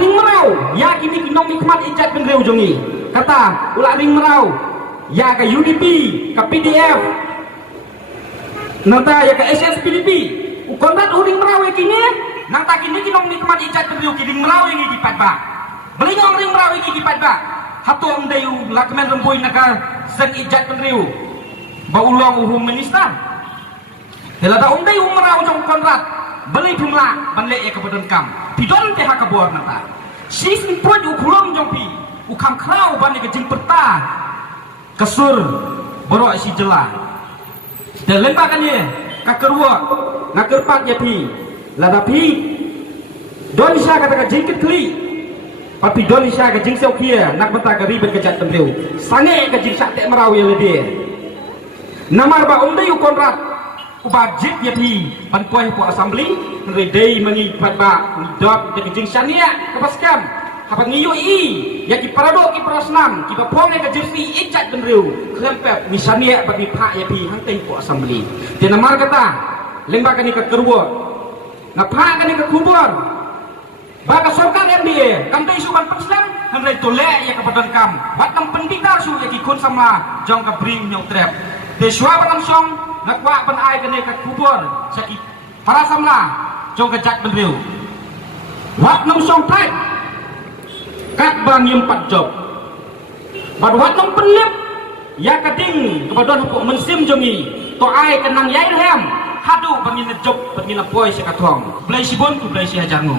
ring merau ya kini kinong nikmat ijat penreu jongi kata ulak ring merau ya ke UDP ke PDF nanta ya ke SSPDP ukonrat ring merau ya kini nang tak kini kinong nikmat ijat penreu kiring merau yang ikipat ba belingong ring merau yang ikipat ba hatu ang dayu lakmen rempoy naka sen ijat penreu ba ulong uhum minister helada ang dayu merau jong konrat beli jumlah banlek ya kebadan kam pidon te hakabor nata sisin poj ukulom jong pi ukam krau bani ke jing perta kesur boro si jela dan lembakan ye kakerwa ngakerpat ya pi lada pi don isya kata ke jingkit kli tapi don isya ke jing seu kia nak benta ke ribet ke jat temreu sange ke jing sak te merau ye lede namar ba dayu konrat ubajit ya pi panpuai po assembly redai mangi patba dot de jing syania kepaskam hapat ngiyo i ya ki parado ki prasnam ki bapong ke jersey ijat benreu klempep mi syania bagi pak ya pi hangtei po assembly de namar kata lembaga ni ke kerwo ngapa kan ke kubur baga sorkar MBA kamtai sukan perslam handai tole ya kepadan kam wat kam pendita su ya ki kun sama jong ka bring nyong trap de shwa banam song nakwa ban ai kene ka kubur saki para samla jong ka jak benreu wat nam song pai kat bang yim pat job bad wat nam penlip ya kading kepadon hukuk mensim jongi to ai kenang yai hem hadu bangin job bangin poy se katong blai sibon ku blai si hajarngu